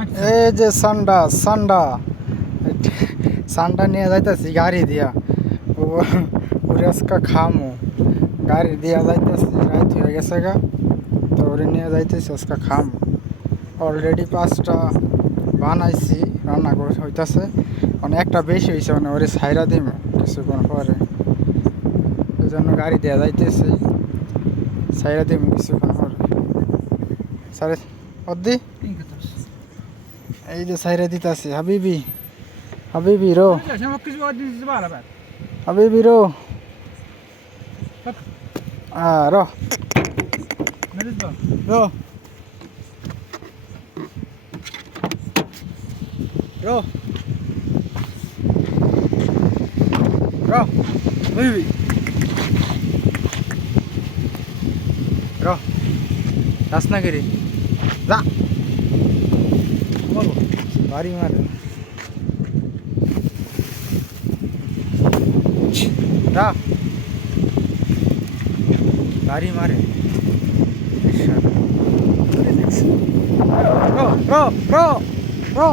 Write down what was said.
আচ্ছা এই যে সান্ডা সান্ডা সান্ডা নিয়ে যাইতেছি গাড়ি দিয়া ওরে আজকে খামো গাড়ি দিয়া যাইতেছি রাত হয়ে গেছে গা তো ওরে নিয়ে যাইতেছি আজকে খামো অলরেডি 5টা বানাইছি রান্না করে হইতাছে মানে একটা বেশি হয়েছে মানে ওরে ছাইরা দিম কিছুক্ষণ পরে এই জন্য গাড়ি দেওয়া যাইতেছি ছাইরা দিম কিছুক্ষণ পরে সারে অদ্দি ইনকাতাস এই যে ছাইরা দিতাছি হাবিবি হাবিবি রো عشان ما كيس ودي الزباله بعد হাবিবি রো রো ما الزباله রো রো রো হাবিবি রো রাসনাগিরি যা বলো বাড়ি মারে যা গাড়ি মারে রো রো রো রো